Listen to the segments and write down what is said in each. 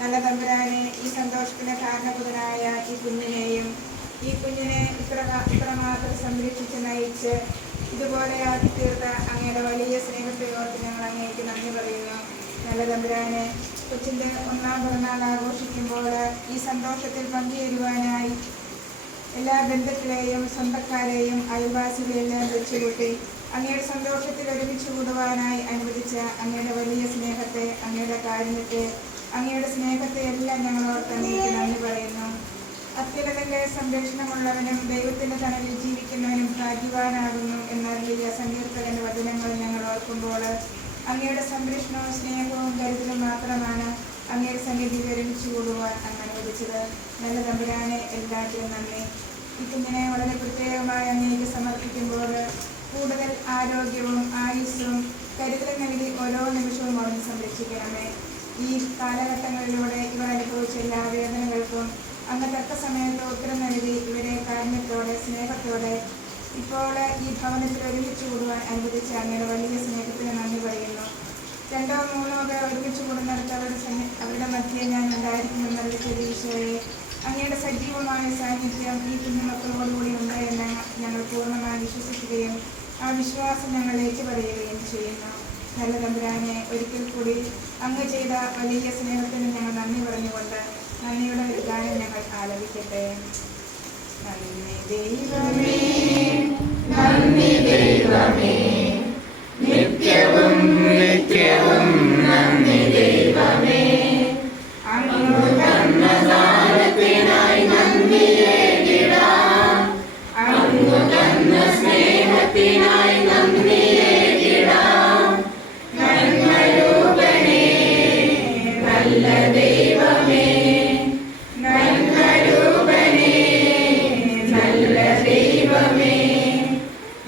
നല്ല തമ്പുരാനെ, ഈ സന്തോഷത്തിന് കാരണഭൂതനായ ഈ കുഞ്ഞിനെയും ഈ കുഞ്ഞിനെ ഇത്രമാത്രം സംരക്ഷിച്ച് നയിച്ച് ഇതുപോലെ ആക്കി തീർത്ത അങ്ങയുടെ വലിയ സ്നേഹത്തെ ഓർത്ത് ഞങ്ങൾ അങ്ങേക്ക് നന്ദി പറയുന്നു. നല്ല തമ്പുരാനെ, കൊച്ചിൻ്റെ 1ാം പിറന്നാൾ ആഘോഷിക്കുമ്പോൾ ഈ സന്തോഷത്തിൽ പങ്കുചേരുവാനായി എല്ലാ ബന്ധുക്കളെയും സ്വന്തക്കാരെയും അയൽവാസികളെല്ലാം വെച്ചുകൂട്ടി അങ്ങയുടെ സന്തോഷത്തിൽ ഒരുമിച്ച് കൂടുവാനായി അനുവദിച്ച അങ്ങയുടെ വലിയ സ്നേഹത്തെ, അങ്ങയുടെ കാരുണ്യത്തെ, അങ്ങയുടെ സ്നേഹത്തെ എല്ലാം ഞങ്ങളോട് അങ്ങേക്ക് നന്ദി പറയുന്നു. അത്യുന്നതന്റെ സംരക്ഷണമുള്ളവനും ദൈവത്തിന്റെ തണലിൽ ജീവിക്കുന്നവനും ഭാഗ്യവാനാകുന്നു എന്നറിയ സങ്കീർത്തകന്റെ വചനങ്ങൾ ഞങ്ങൾ ഓർക്കുമ്പോൾ അങ്ങയുടെ സംരക്ഷണവും സ്നേഹവും കരുതലും മാത്രമാണ് അങ്ങയുടെ സന്നിധിയിൽ ഒരുമിച്ച് കൂടുവാൻ അങ്ങ് അനുവദിച്ചത്. നല്ല തമ്പുരാനെ, എല്ലാത്തിനും നന്ദി. ഈ കുഞ്ഞിനെ വളരെ പ്രത്യേകമായി അങ്ങേക്ക് സമർപ്പിക്കുമ്പോൾ കൂടുതൽ ആരോഗ്യവും ആയുസ്സും കരുതലും നൽകി ഓരോ നിമിഷവും അവന് സംരക്ഷിക്കണമേ. ഈ കാലഘട്ടങ്ങളിലൂടെ ഇവർ അനുഭവിച്ച എല്ലാ വേദനകൾക്കും അങ്ങ് തക്ക സമയത്ത് ഉത്തരം നൽകി ഇവരെ കാരുണ്യത്തോടെ സ്നേഹത്തോടെ ഇപ്പോൾ ഈ ഭവനത്തിൽ ഒരുമിച്ച് കൂടുവാൻ അനുവദിച്ച അങ്ങയുടെ വലിയ സ്നേഹത്തിന് നന്ദി പറയുന്നു. 2ഓ 3ഓ ഒക്കെ ഒരുമിച്ച് കൂടുന്നിടത്ത് അവരുടെ മധ്യേ ഞാൻ ഉണ്ടായിരിക്കുമെന്നുള്ള ഈശോയെ, അങ്ങയുടെ സജീവമായ സാന്നിധ്യം ഈ കുഞ്ഞുമക്കളോടുകൂടി ഉണ്ട് എന്ന് ഞങ്ങൾ പൂർണ്ണമായി വിശ്വസിക്കുകയും ആ വിശ്വാസം ഞങ്ങൾ ഏറ്റുപറയുകയും ചെയ്യുന്നു. നല്ല തമ്പുരാനെ, ഒരിക്കൽ കൂടി അങ്ങ് ചെയ്ത വലിയ സ്നേഹത്തിന് ഞങ്ങൾ നന്ദി പറഞ്ഞുകൊണ്ട് നന്ദിയുടെ ഒരു ഗാനം ഞങ്ങൾ ആലപിക്കട്ടെ. നന്ദി ദൈവമേ, നന്ദി ദൈവമേ, നിത്യവും നിത്യവും നന്ദി ദൈവമേ. അങ്ങ് തന്ന ദാനത്തിനായി നന്ദിയേകിടാം, അങ്ങ് തന്ന സ്നേഹത്തിനായി നന്ദിയേകിടാം. നന്മരൂപനേ, നല്ല ദൈവമേ, നന്മരൂപനേ, നല്ല ദൈവമേ,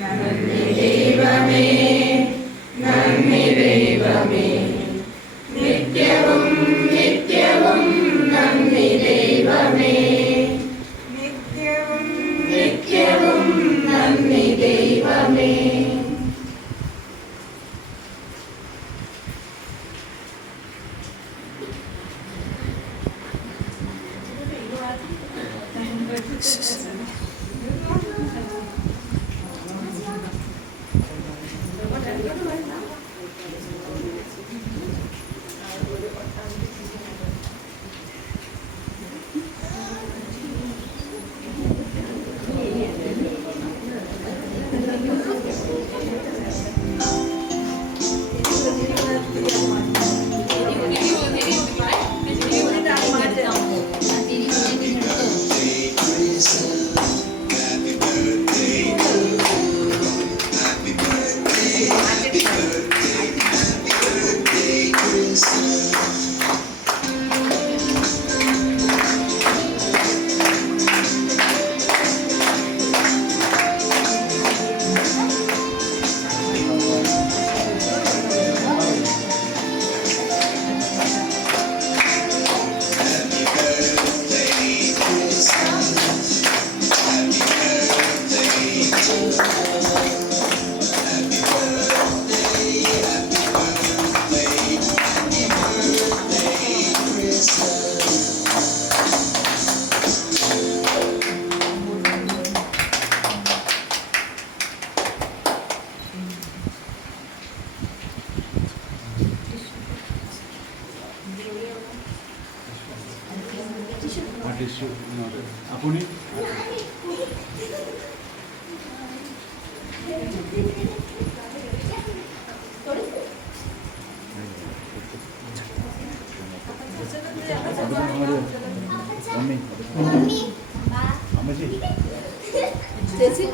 നന്ദി ദൈവമേ, നന്ദി ദൈവമേ, നിത്യവും നിത്യവും നന്ദി ദൈവമേ, നിത്യവും നിത്യവും നന്ദി ദൈവമേ. അപ്പുണി അമ്മച്ചി ചേച്ചി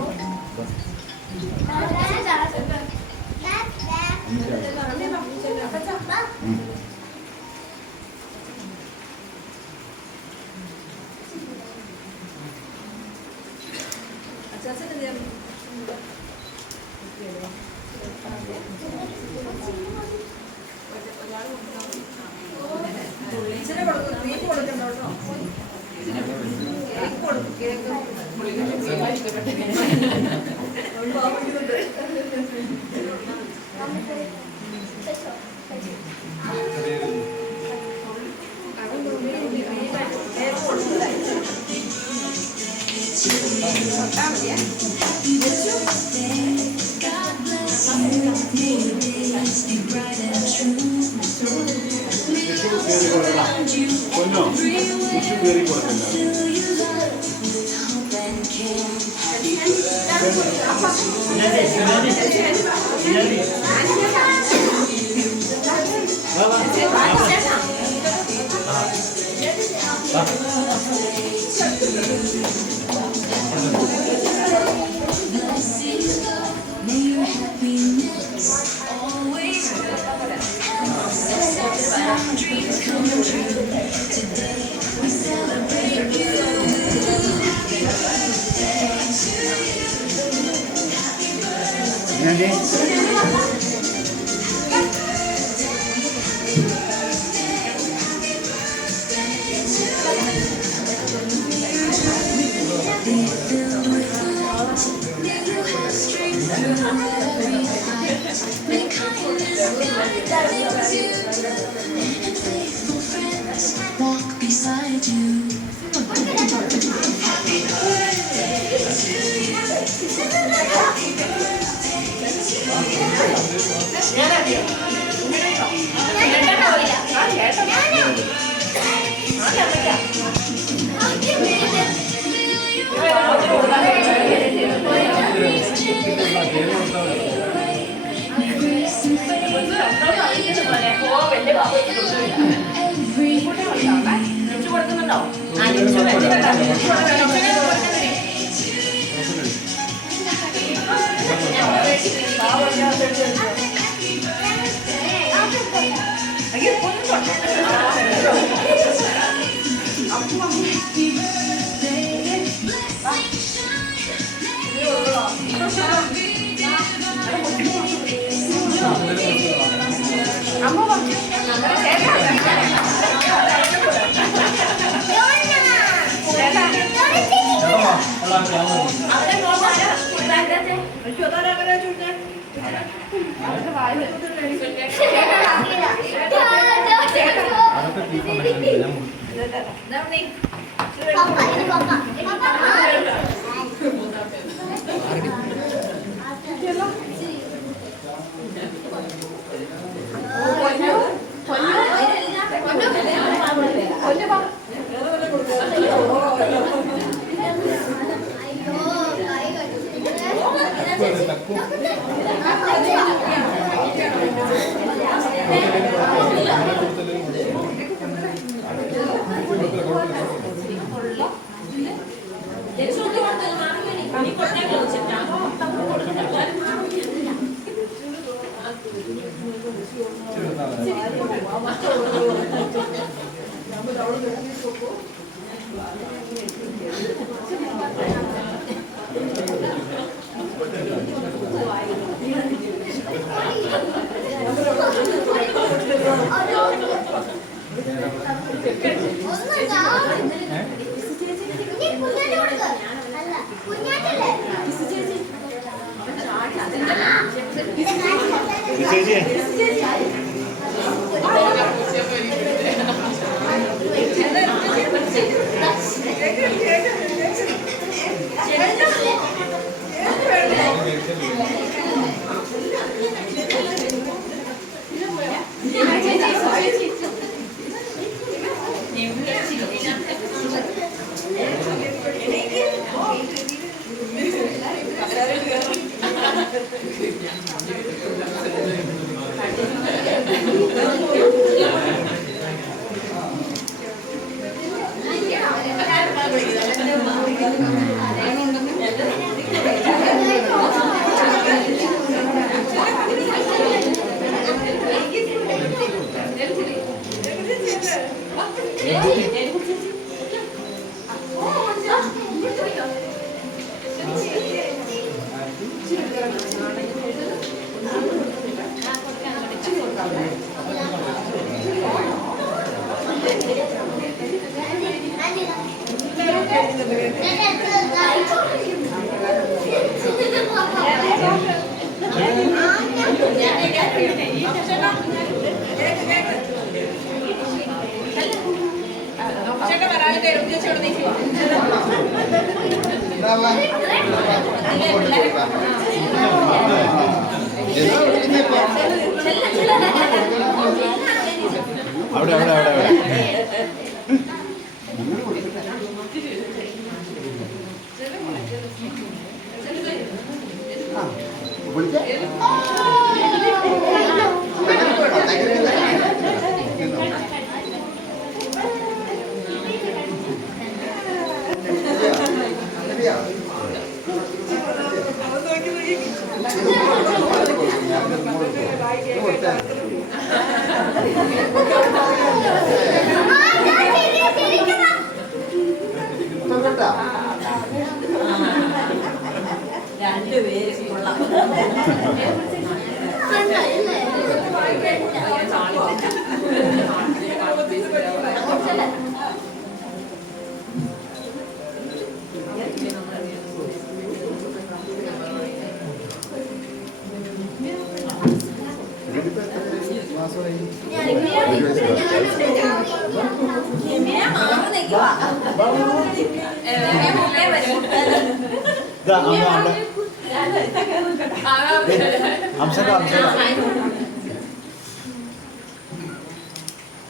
അവിടെ അവിടെ അവിടെ അവിടെ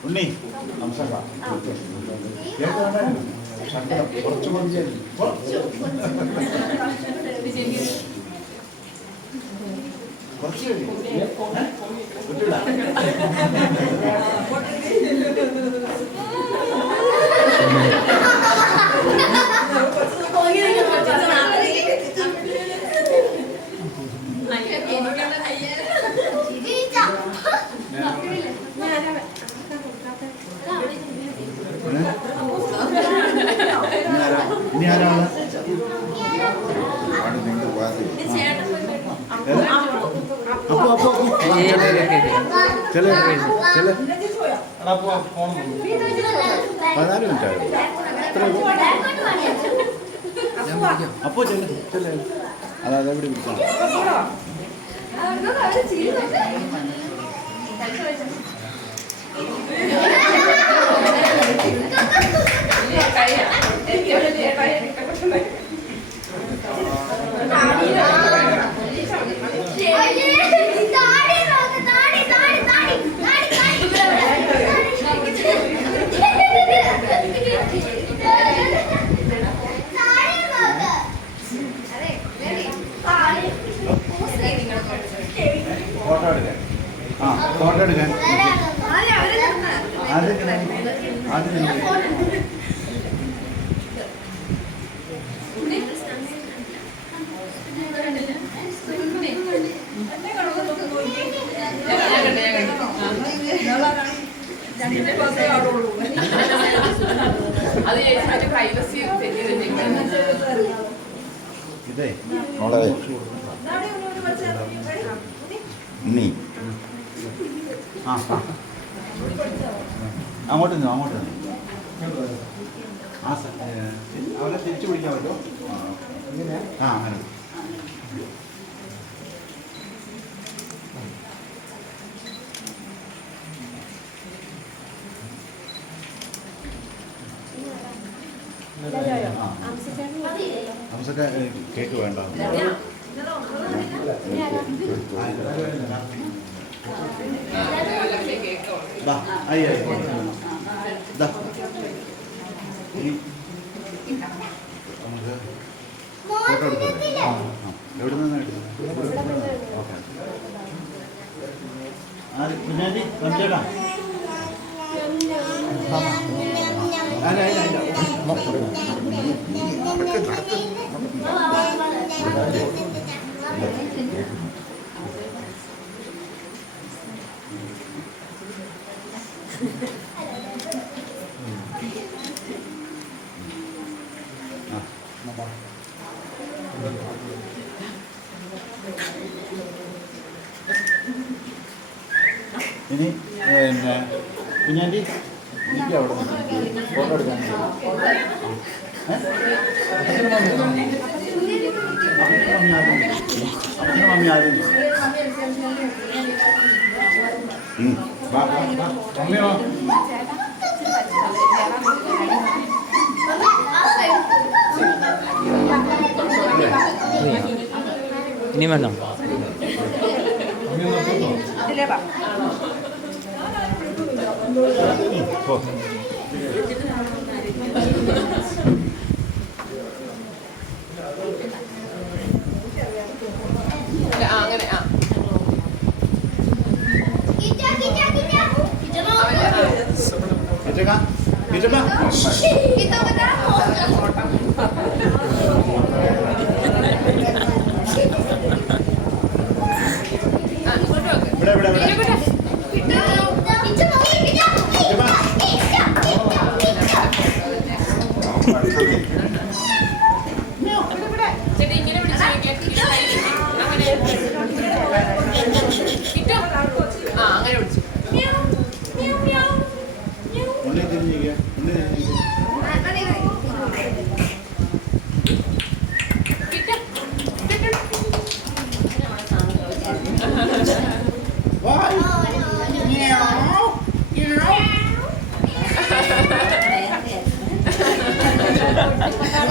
ഉണ്ണി അംസക കുറച്ച് കുറച്ച് ഇനി ആരാണ് അപ്പൊ അപ്പൊ ചില 14 മിനിറ്റ് അപ്പോ ചെല്ല അതായത് എവിടെ വിളിക്കണം ഫോട്ടോ എടുക്കാൻ ഫോട്ടോ എടുക്കാൻ ആദ്യം ഇതേ മോളെ നീ ആ അങ്ങോട്ട് നിന്നോ അങ്ങോട്ട് നിന്നോ ആ അവനെ തിരിച്ചു പിടിക്കാൻ പറ്റുമോ ആ അങ്ങനെ അംസക്ക കേക്ക് വേണ്ട ഫോട്ടോ എടുത്തല്ലേ എവിടെ നിന്നാണ് എടുത്തത് കുഞ്ഞാണ്ടി ചേട്ടാ അല്ല ഇനി പിന്നെ കുഞ്ഞാണ്ടി എനിക്ക് അവിടെ ഫോട്ടോ എടുക്കാൻ മമ്മി ആദ്യം മമ്മിയോ ഇനി വേണം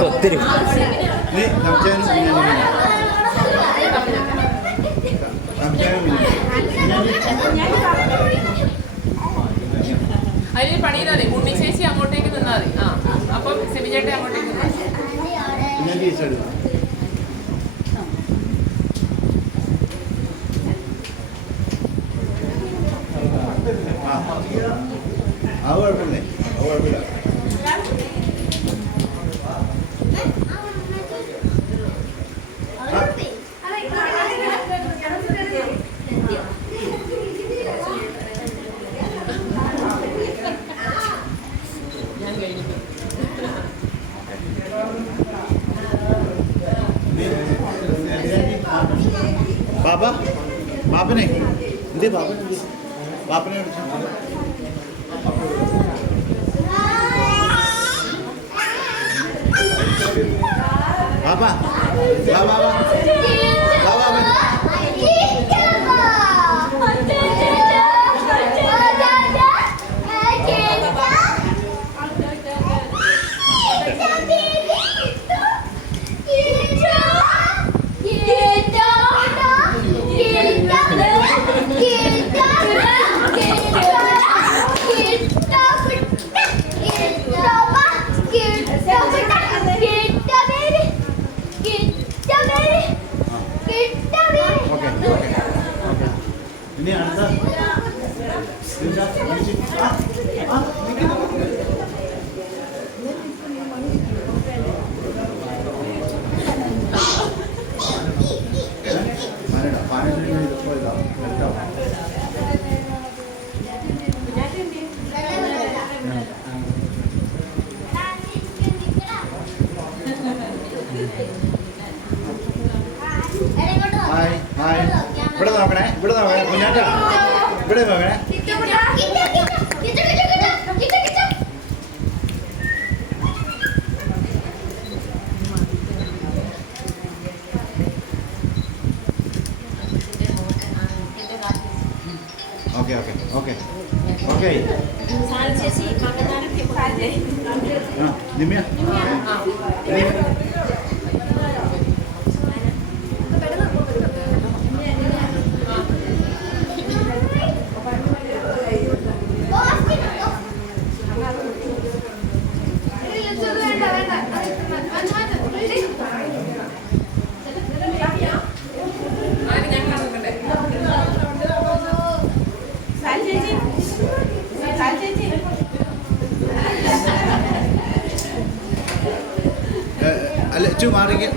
ഒത്തിരി അതിന് പണിയാ മതി. ഉണ്ണിശേഷി അങ്ങോട്ടേക്ക് നിന്നാൽ മതി. ആ അപ്പം സെമിചേട്ടൻ അങ്ങോട്ടേക്ക് അത് കുഴപ്പമില്ലേ അത് കുഴപ്പമില്ല ബാബ ബാപ്പനെ എന്തേ ബാപ്പനെ ബാപ്പനെ വിളിച്ചു ബാബ ബാബ ബാബ ഇനി അടുത്ത ഹായ് ഹായ് ഇവിടെ നോക്കണേ കുഞ്ഞാറ്റ ഇവിടെ നോക്കണേ okay okay okay okay Nimya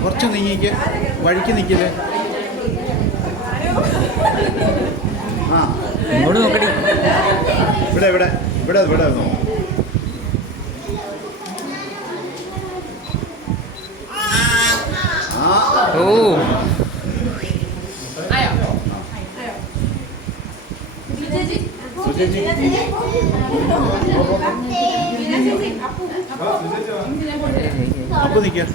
കുറച്ച് നീങ്ങിക്ക്, വഴിക്ക് നിൽക്കില്ലേ. ആ ഇങ്ങോട്ട് നോക്കടി. ഇവിടെ ഇവിടെ ഇവിടെ ഇവിടെ നോ. ഓ ആയോ? സുജേജി അപ്പൊ നിൽക്കുക.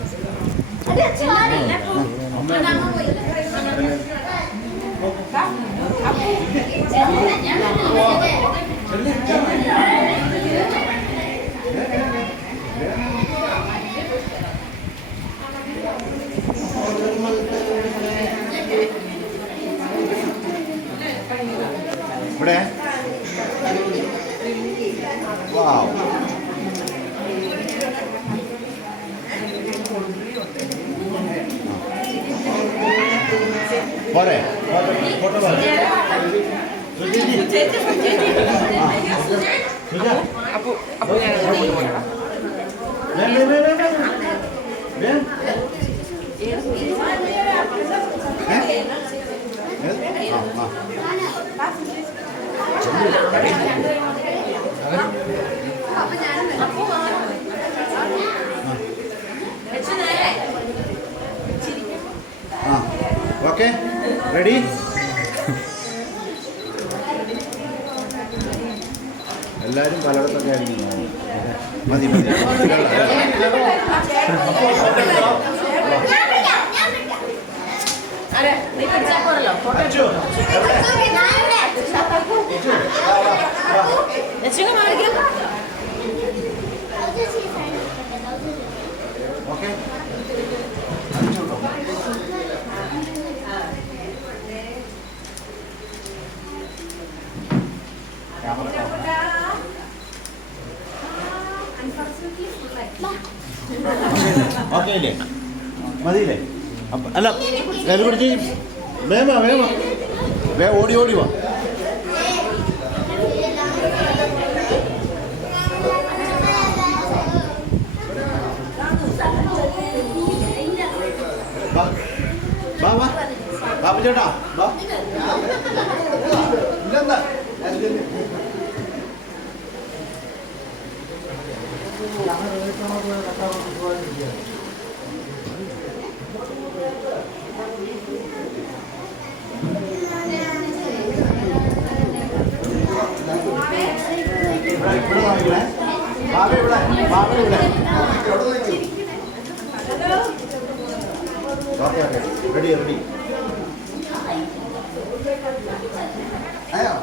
ഇവിടെ വാവ്. പോരെ ഫോട്ടോ പോരെ. Okay ready. എല്ലാവരും പലയിടത്തൊക്കെ ആയിരിക്കും. മതി മതി. ഓക്കെ ഓക്കെ അല്ലേ? മതിയില്ലേ? അപ്പം അല്ല കയറി പിടിച്ച് വേഗം വേഗം വേഗം ഓടി ഓടി വാ. വാ വാ ബാബു ചേട്ടാ വാ. ഇല്ലെന്താ ഇവിടെ നോക്കിക്കണേ. ബാബ ഇവിടെ ബാബ ഇവിടെ. Okay okay ready ready. അയ്യോ